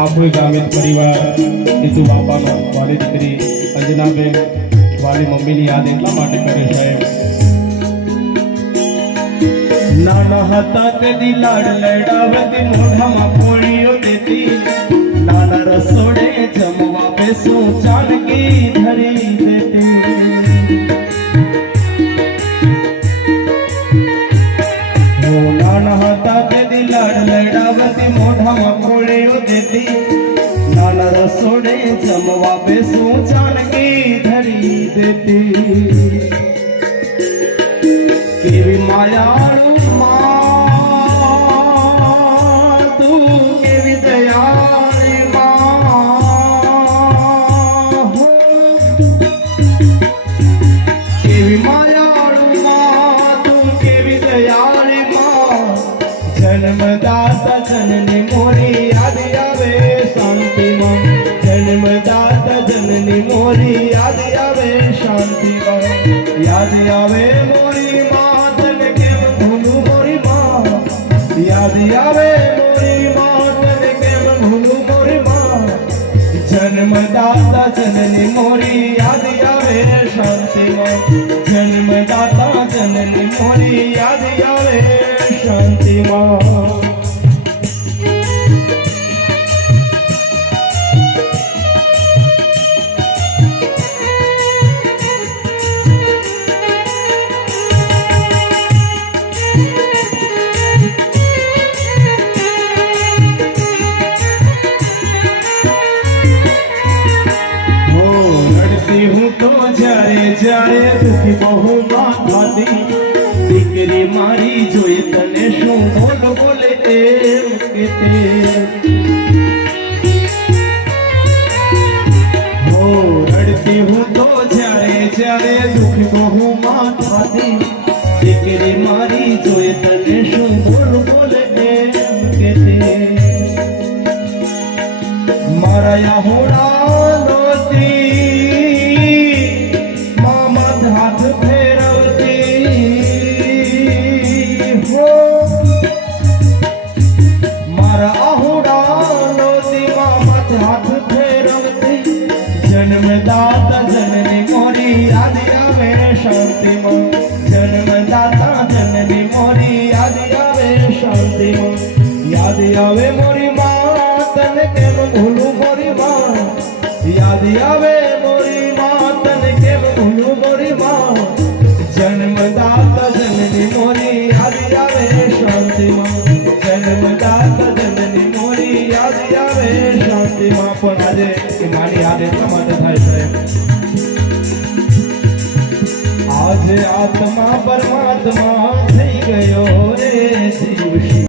આખું ગ્રામીણ પરિવાર નીતુ બાપાનો વાલી દીકરી અંજનાબેન વાલી મમ્મીની યાદ એટલા માટે કરે સાહેબ નાના હતા કદી લાડ લડાવતી મોઢામાં પોળીઓ દેતી. નાના રસોડે જમવા બેસું ચાલકી ધરી પોળીઓ દેતી નાના રસોડે જમવા બેસું ચાનકી ધરી દેતી કેવી માયાળુ માં તું કેવી દયાળી માં હો. કેવી માયાળુ માં તું કેવી દયાળી માં જન્મદાતા યાદ આવે મોરી માં? તને કેમ ભૂલું મોરી જન્મદાતા જનની મોરી યાદ આવે શાંતિમાં. રડતી હું તો જ્યારે જ્યારે દુખી બહુ માં દીકરી મારી જોઈ તને શું બોલ બોલે એમ કે રડતી હું તો જ્યારે જ્યારે દુખી બહુ માં મામા હાથ ફેરવતી, જન્મદાતા જનની મોરી યાદ આવે શાંતિમાં. જન્મદાતા જનની મોરી યાદ આવે શાંતિમાં. યાદ મોરી આવે શાંતિમાં પણ આજે કે મારી આદે સમાધ થાય છે. આજે આત્મા પરમાત્મા થઈ ગયો રે શિવ